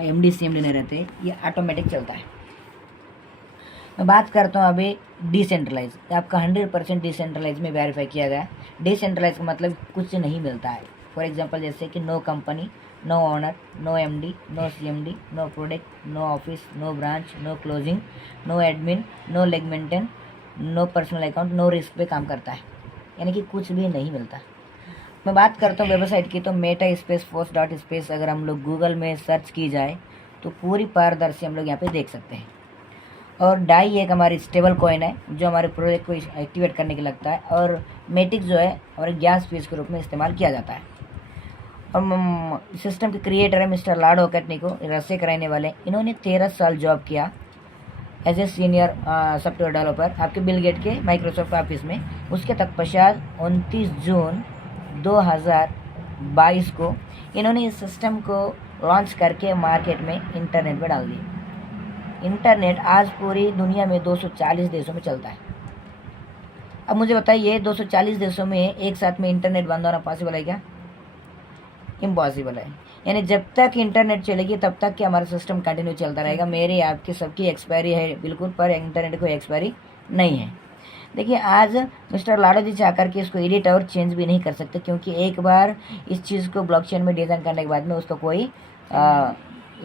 MD CMD नहीं रहते, ये ऑटोमेटिक चलता है। मैं बात करता हूँ अभी डिसेंट्रलाइज। आपका 100% डिसेंट्रलाइज में वेरीफाई किया गया है। डिसेंट्रलाइज का मतलब कुछ नहीं मिलता है। फॉर एग्जांपल जैसे कि no company, no owner, no MD, no CMD, no product, no office, no branch, no closing, no admin, no leg maintain, no personal account, no risk पे काम करता है, यानी कि कुछ भी नहीं मिलता। मैं बात करता हूँ वेबसाइट की, तो Meta space force dot space अगर हम लोग गूगल में सर्च की जाए तो पूरी पारदर्शी हम लोग यहाँ पे देख सकते हैं। और डाई एक हमारी स्टेबल कॉइन है जो हमारे प्रोजेक्ट को एक्टिवेट करने के लगता है, और मेटिक जो है हमारे गैस फीस के रूप में इस्तेमाल किया जाता है। और सिस्टम के क्रिएटर है मिस्टर लाडो कैटनिको, रसिया रहने वाले। इन्होंने 13 साल जॉब किया as a senior software developer आपके बिल गेट के माइक्रोसॉफ्ट ऑफिस में। उसके तत्पश्चात 29 जून 2022 को इन्होंने इस सिस्टम को लॉन्च करके मार्केट में इंटरनेट में डाल दिया। इंटरनेट आज पूरी दुनिया में 240 देशों में चलता है। अब मुझे बताइए 240 देशों में एक साथ में इंटरनेट बंद होना पॉसिबल है क्या? इम्पॉसिबल है। यानी जब तक इंटरनेट चलेगी तब तक कि हमारा सिस्टम कंटिन्यू चलता रहेगा। मेरी आपकी सबकी एक्सपायरी है बिल्कुल, पर इंटरनेट कोई एक्सपायरी नहीं है। देखिए आज मिस्टर लाडो जी चाह कर के इसको एडिट और चेंज भी नहीं कर सकते, क्योंकि एक बार इस चीज़ को ब्लॉकचेन में डिज़ाइन करने के बाद में उसका कोई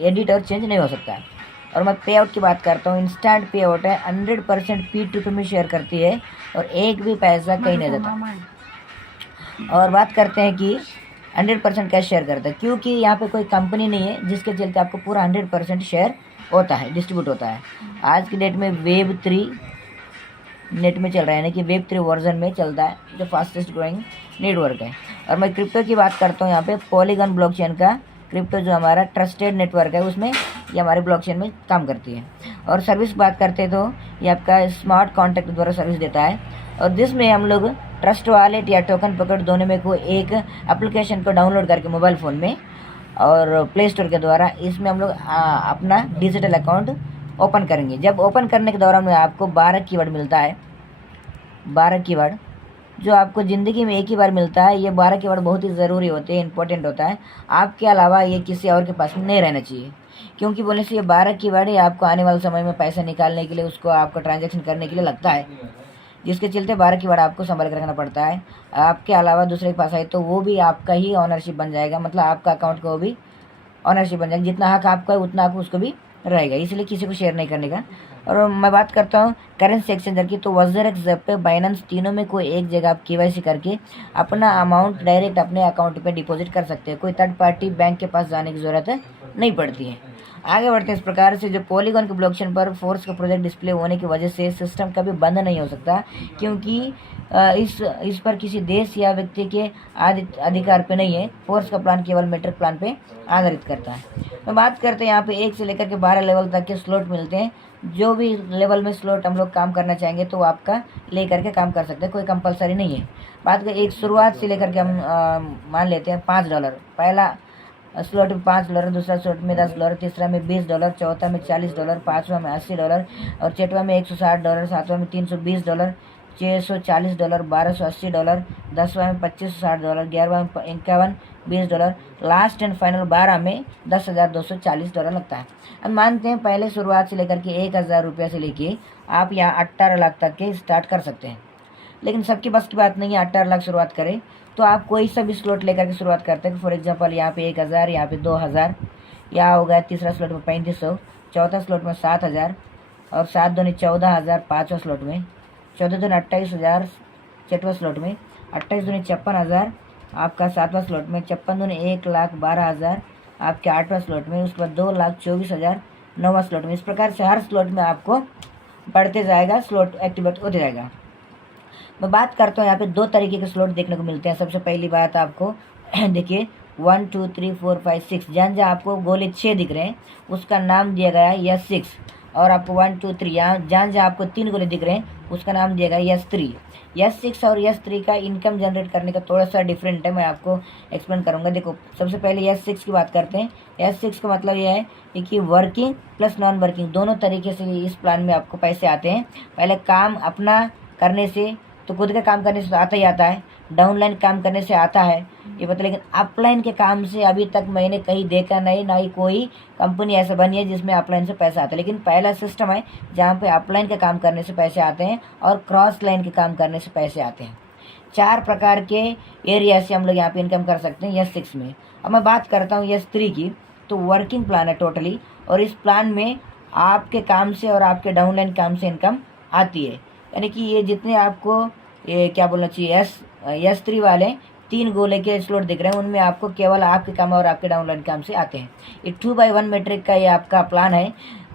एडिट और चेंज नहीं हो सकता है। और मैं पे आउट की बात करता हूँ, इंस्टेंट पे आउट है, 100% P2P में शेयर करती है और एक भी पैसा कहीं नहीं जाता। और बात करते हैं कि 100% कैश शेयर करता है, क्योंकि यहाँ पे कोई कंपनी नहीं है जिसके चलते आपको पूरा 100% शेयर होता है, डिस्ट्रीब्यूट होता है। आज की डेट में Web3 नेट में चल रहा है, यानी कि Web3 वर्जन में चलता है, जो फास्टेस्ट ग्रोइंग नेटवर्क है। और मैं क्रिप्टो की बात करता हूँ, यहाँ पे पॉलीगन ब्लॉकचेन का क्रिप्टो जो हमारा ट्रस्टेड नेटवर्क है उसमें ये हमारे ब्लॉकचेन में काम करती है। और सर्विस बात करते हैं तो ये आपका स्मार्ट कॉन्ट्रैक्ट द्वारा सर्विस देता है, और जिसमें हम लोग ट्रस्ट वॉलेट या टोकन पकड़ दोनों में को एक एप्लीकेशन को डाउनलोड करके मोबाइल फ़ोन में और प्ले स्टोर के द्वारा इसमें हम लोग अपना डिजिटल अकाउंट ओपन करेंगे। जब ओपन करने के दौरान में आपको 12 कीवर्ड मिलता है, 12 कीवर्ड जो आपको ज़िंदगी में एक ही बार मिलता है। ये 12 कीवर्ड बहुत ही ज़रूरी होते हैं, इंपॉर्टेंट होता है। आपके अलावा ये किसी और के पास में नहीं रहना चाहिए, क्योंकि बोलने से ये 12 कीवर्ड ही आपको आने वाले समय में पैसा निकालने के लिए, उसको आपको ट्रांजैक्शन करने के लिए लगता है, जिसके चलते 12 कीवर्ड आपको संभाल कर रखना पड़ता है। आपके अलावा दूसरे के पास आए तो वो भी आपका ही ऑनरशिप बन जाएगा, मतलब आपका अकाउंट को भी ऑनरशिप बन जाएगी। जितना हक आपका है उतना हक उसको भी रहेगा, इसलिए किसी को शेयर नहीं करने का। और मैं बात करता हूँ करेंसी एक्सचेंजर की, तो वज़रक्स, ज़ेप्टो, बाइनेंस तीनों में कोई एक जगह आप KYC करके अपना अमाउंट डायरेक्ट अपने अकाउंट पे डिपॉजिट कर सकते हैं। कोई थर्ड पार्टी बैंक के पास जाने की ज़रूरत नहीं पड़ती है। आगे बढ़ते हैं। इस प्रकार से जो पॉलीगॉन के ब्लॉकचेन पर फोर्स का प्रोजेक्ट डिस्प्ले होने की वजह से सिस्टम कभी बंद नहीं हो सकता, क्योंकि इस पर किसी देश या व्यक्ति के अधिकार पे नहीं है। फोर्स का प्लान केवल मीट्रिक प्लान पे आधारित करता है। मैं बात करते हैं यहाँ पे 1 से लेकर के 12 लेवल तक के स्लॉट मिलते हैं। जो भी लेवल में स्लॉट हम लोग काम करना चाहेंगे तो आपका ले करके काम कर सकते हैं, कोई कंपलसरी नहीं है। बात करें एक शुरुआत से लेकर के हम मान लेते हैं $5। पहला स्लॉट में $5, दूसरा स्लॉट में $10, तीसरा में $20, चौथा में $40, पाँचवा में $80 और छठवा में $160, सातवां में $320, $640, $1280, 10वां में $2560, 11वां में $51, $20, लास्ट एंड फाइनल 12 में $10,240 लगता है। अब मानते हैं पहले शुरुआत से लेकर के 1,000 रुपये से लेके आप यहाँ 18 लाख तक के स्टार्ट कर सकते हैं, लेकिन सबकी बस की बात नहीं है 18 लाख शुरुआत करें। तो आप कोई सा भी स्लॉट लेकर के शुरुआत करते हैं। फॉर एग्जांपल यहाँ पे 1,000, यहाँ पे 2,000, यहाँ हो गया तीसरा स्लॉट में 3,500, चौथा स्लॉट में 7,000 और 7 दूनी 14,000 पाँचवा स्लॉट में, 14 दूनी 28,000 छठवा स्लॉट में, 28 दूनी 56,000 आपका सातवां स्लॉट में, 56 दूनी 1,12,000 आपके आठवां स्लॉट में, उसके बाद 2,24,000 नौवां स्लॉट में। इस प्रकार से हर स्लॉट में आपको बढ़ते जाएगा, स्लॉट एक्टिवेट होते जाएगा। मैं बात करता हूँ यहाँ पे 2 तरीके के स्लॉट देखने को मिलते हैं। सबसे पहली बात आपको देखिए 1 2 3 4 5 6, जहाँ आपको गोले 6 दिख रहे हैं उसका नाम दिया गया है S6, और आपको 1 2 3 यहाँ जहाँ आपको 3 गोले दिख रहे हैं उसका नाम दिया गया है S3। S6 और S3 का इनकम जनरेट करने का थोड़ा सा डिफरेंट है, मैं आपको एक्सप्लेन करूँगा। देखो सबसे पहले S6 की बात करते हैं। S6 का मतलब यह है कि वर्किंग प्लस नॉन वर्किंग दोनों तरीके से इस प्लान में आपको पैसे आते हैं। पहले काम अपना करने से तो खुद का काम करने से तो आता ही आता है, डाउनलाइन काम करने से आता है ये पता, लेकिन अपलाइन के काम से अभी तक मैंने कहीं देखा नहीं, ना ही कोई कंपनी ऐसा बनी है जिसमें अपलाइन से पैसा आता है। लेकिन पहला सिस्टम है जहाँ पे अपलाइन के काम करने से पैसे आते हैं और क्रॉस लाइन के काम करने से पैसे आते हैं। 4 प्रकार के एरिया से हम लोग यहाँ पे इनकम कर सकते हैं S6 में। अब मैं बात करता हूँ S3 की, तो वर्किंग प्लान है टोटली, और इस प्लान में आपके काम से और आपके डाउनलाइन काम से इनकम आती है। यानी कि ये जितने आपको ये क्या बोलना चाहिए S3 वाले 3 गोले के स्लॉट दिख रहे हैं, उनमें आपको केवल आपके काम और आपके डाउनलाइन काम से आते हैं। ये 2/1 मैट्रिक का ये आपका प्लान है।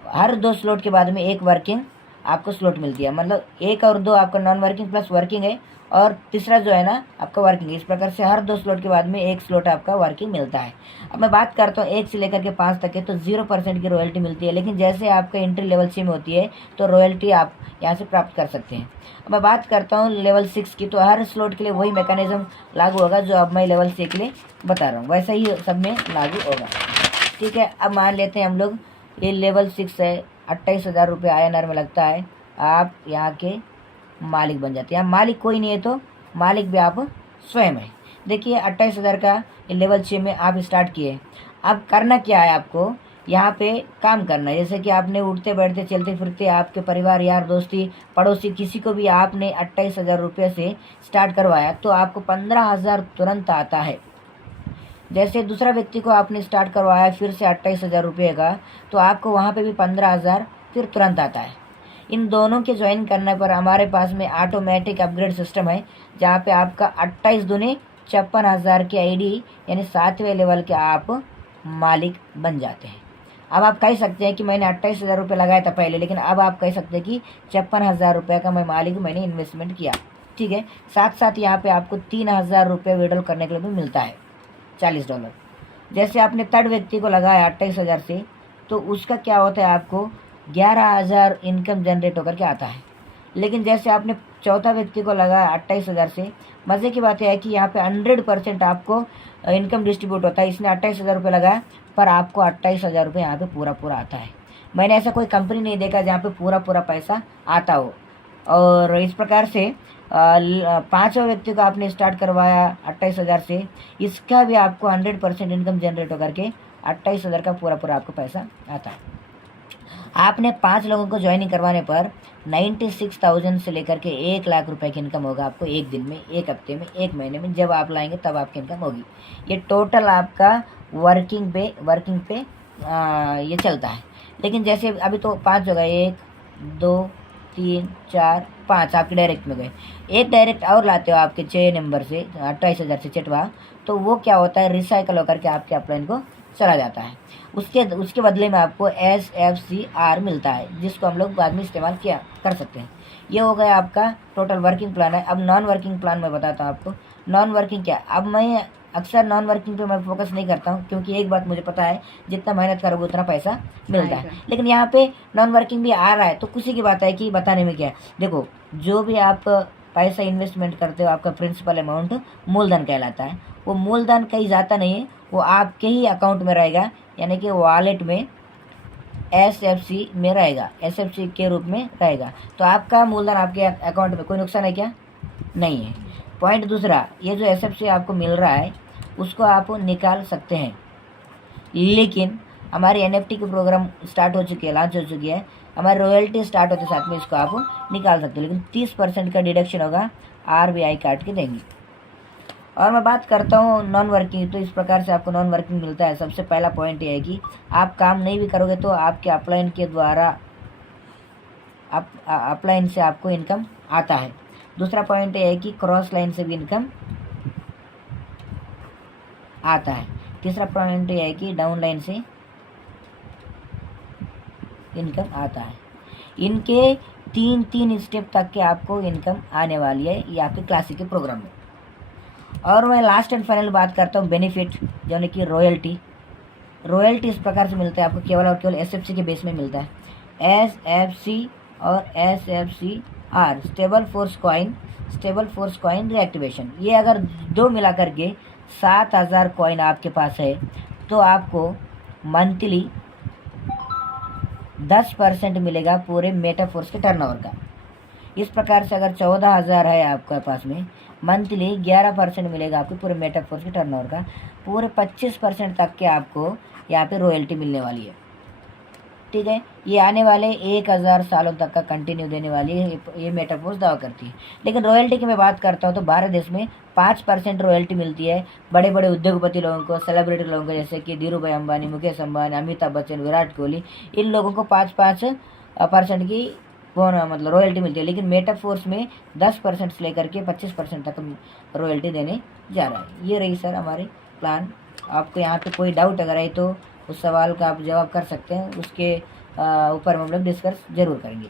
हर 2 स्लॉट के बाद में एक वर्किंग आपको स्लॉट मिलती है, मतलब 1 और 2 आपका नॉन वर्किंग प्लस वर्किंग है, और तीसरा जो है ना आपका वर्किंग। इस प्रकार से हर 2 स्लॉट के बाद में एक स्लॉट आपका वर्किंग मिलता है। अब मैं बात करता हूँ 1 से लेकर के 5 तक है, तो 0% की रॉयल्टी मिलती है। लेकिन जैसे आपका एंट्री लेवल 6 में होती है तो रॉयल्टी आप यहाँ से प्राप्त कर सकते हैं। अब मैं बात करता हूँ लेवल 6 की, तो हर स्लॉट के लिए वही मैकेनिज्म लागू होगा जो अब मैं लेवल 6 के लिए बता रहा हूँ, वैसा ही सब में लागू होगा। ठीक है, अब मान लेते हैं हम लोग ये लेवल 6 है, 28,000 रुपये INR में लगता है, आप यहाँ के मालिक बन जाते हैं। यहाँ मालिक कोई नहीं है तो मालिक भी आप स्वयं है। देखिए 28,000 का लेवल 6 में आप स्टार्ट किए। अब करना क्या है, आपको यहाँ पे काम करना है। जैसे कि आपने उठते बैठते चलते फिरते आपके परिवार यार दोस्ती पड़ोसी किसी को भी आपने 28,000 रुपये से स्टार्ट करवाया तो आपको 15,000 तुरंत आता है। जैसे दूसरा व्यक्ति को आपने स्टार्ट करवाया फिर से 28,000 रुपये का, तो आपको वहाँ पे भी 15,000 फिर तुरंत आता है। इन दोनों के ज्वाइन करने पर हमारे पास में ऑटोमेटिक अपग्रेड सिस्टम है, जहाँ पे आपका 28 दूनी 56,000 के ID यानी 7वें लेवल के आप मालिक बन जाते हैं। अब आप कह सकते हैं कि मैंने 28,000 रुपये लगाया था पहले, लेकिन अब आप कह सकते हैं कि 56,000 रुपये का मैं मालिक मैंने इन्वेस्टमेंट किया। ठीक है, साथ साथ यहाँ पे आपको 3,000 रुपये विड्रॉल करने के लिए भी मिलता है, $40। जैसे आपने थर्ड व्यक्ति को लगाया 28,000 से, तो उसका क्या होता है, आपको 11,000 इनकम जनरेट होकर के आता है। लेकिन जैसे आपने चौथा व्यक्ति को लगाया 28,000 से, मज़े की बात यह है कि यहाँ पे 100% आपको इनकम डिस्ट्रीब्यूट होता है। इसने 28,000 रुपये लगाया पर आपको 28,000 रुपये यहाँ पे पूरा आता है। मैंने ऐसा कोई कंपनी नहीं देखा जहाँ पे पूरा पैसा आता हो। और इस प्रकार से 5वें व्यक्ति को आपने स्टार्ट करवाया 28,000 से, इसका भी आपको 100% इनकम जनरेट होकर के 28,000 का पूरा आपको पैसा आता है। आपने 5 लोगों को ज्वाइनिंग करवाने पर 96,000 से लेकर के 1,00,000 रुपए की इनकम होगा आपको एक दिन में, एक हफ्ते में, एक महीने में। जब आप लाएंगे तब आपकी इनकम होगी। ये टोटल आपका वर्किंग पे ये चलता है। लेकिन जैसे अभी तो 5 हो गए, 1 2 3 4 5 आपके डायरेक्ट में गए। एक डायरेक्ट और लाते हो आपके 6 नंबर से 28,000 से चटवा, तो वो क्या होता है, रिसाइकल होकर के आपके अपलाइन को चला जाता है। उसके बदले में आपको SFCR मिलता है, जिसको हम लोग बाद में इस्तेमाल कर सकते हैं। ये हो गया आपका टोटल वर्किंग प्लान है। अब नॉन वर्किंग प्लान मैं बताता हूँ आपको। नॉन वर्किंग क्या, अब मैं अक्सर नॉन वर्किंग पे मैं फोकस नहीं करता हूँ, क्योंकि एक बात मुझे पता है, जितना मेहनत करोगे उतना पैसा मिलता है। लेकिन यहाँ पे नॉन वर्किंग भी आ रहा है, तो खुशी की बात है कि बताने में क्या है। देखो, जो भी आप पैसा इन्वेस्टमेंट करते हो, आपका प्रिंसिपल अमाउंट मूलधन कहलाता है। वो मूलधन कहीं जाता नहीं है, वो आपके ही अकाउंट में रहेगा, यानी कि वॉलेट में SFC में रहेगा, SFC के रूप में रहेगा। तो आपका मूलधन आपके अकाउंट में, कोई नुकसान है क्या? नहीं है। पॉइंट दूसरा, ये जो SFC आपको मिल रहा है उसको आप निकाल सकते हैं, लेकिन हमारी NFT के प्रोग्राम स्टार्ट हो चुकी है, लॉन्च हो चुकी है, हमारी रॉयल्टी स्टार्ट होते साथ में इसको आप निकाल सकते हो। लेकिन 30% का डिडक्शन होगा, RBI काट के देंगी। और मैं बात करता हूँ नॉन वर्किंग, तो इस प्रकार से आपको नॉन वर्किंग मिलता है। सबसे पहला पॉइंट ये है कि आप काम नहीं भी करोगे तो आपके अपलाइन के द्वारा अपलाइन से आपको इनकम आता है। दूसरा पॉइंट ये है कि क्रॉस लाइन से भी इनकम आता है। तीसरा पॉइंट ये है कि डाउन लाइन से इनकम आता है। इनके 3 स्टेप तक के आपको इनकम आने वाली है ये आपके क्लासिक के प्रोग्राम में। और मैं लास्ट एंड फाइनल बात करता हूँ बेनिफिट, यानी कि रॉयल्टी इस प्रकार से मिलता है आपको, केवल और केवल SFC के बेस में मिलता है। SFC और SFCR stable force coin reactivation, ये अगर 2 मिला करके 7,000 कॉइन आपके पास है तो आपको मंथली 10% मिलेगा पूरे मेटाफोर्स के टर्नओवर का। इस प्रकार से अगर 14,000 है आपके पास में, मंथली 11% मिलेगा आपको पूरे मेटाफोर्स के टर्नओवर का। पूरे 25% तक के आपको यहाँ पे रॉयल्टी मिलने वाली है। ठीक है, ये आने वाले 1,000 सालों तक का कंटिन्यू देने वाली है, ये मेटाफोर्स दावा करती है। लेकिन रॉयल्टी की मैं बात करता हूँ तो भारत देश में 5% रॉयल्टी मिलती है बड़े बड़े उद्योगपति लोगों को, सेलिब्रिटी लोगों को, जैसे कि धीरू भाई अंबानी, मुकेश अंबानी, अमिताभ बच्चन, विराट कोहली, इन लोगों को 5% की मतलब रॉयल्टी मिलती है। लेकिन मेटाफोर्स में 10% से लेकर के 25% तक रॉयल्टी देने जा रहा है। ये रही सर हमारी प्लान। आपको यहाँ पे कोई डाउट अगर है तो उस सवाल का आप जवाब कर सकते हैं, उसके ऊपर हम लोग डिस्कस जरूर करेंगे।